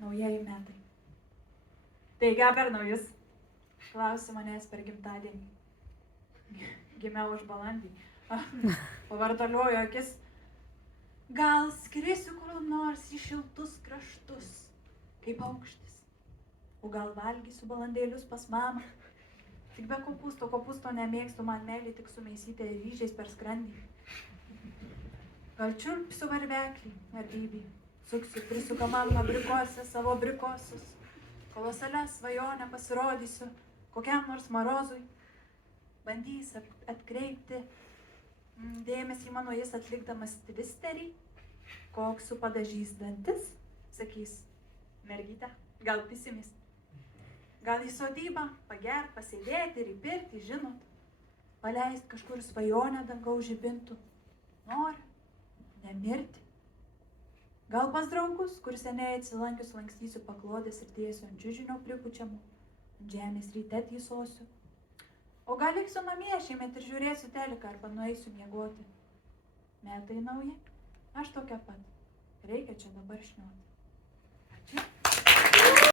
Naujieji metai. Tai ką per naujus? Klausi manęs per gimtadienį. Gimiau už balandį. Pavartaliuoju akis. Gal skrisiu kur nors į šiltus kraštus, kaip paukštis. O gal valgysiu balandėlius pas mamą. Tik be kopūsto nemėgstu, man meilė tik sumaisytė ryžiais per skrandį. Gal čiulpsiu varveklį ar rybį, suksiu prisukamam abrikose savo abrikosus, kolosalią svajonę pasirodysiu kokiam nors marozui, bandys atkreipti dėmesį mano jis atlikdamas twisterį, koks su padažys dantis, sakys, mergytė, gal pisimist. Gal į sodybą, pagert, pasėdėti ir į pirtį, žinot, paleist kažkur svajonę dangaus žibintų. Noriu nemirti. Gal pas draugus, kur seniai atsilankius lankstysiu paklodės ir dėsiu ant čiužinio pripučiamų, ant žemės ryte tysosiu. O gal liksiu namie šiemet ir žiūrėsiu teliką arba nueisiu miegoti. Metai nauji, aš tokia pat. Reikia čia dabar šniuoti. Ačiū.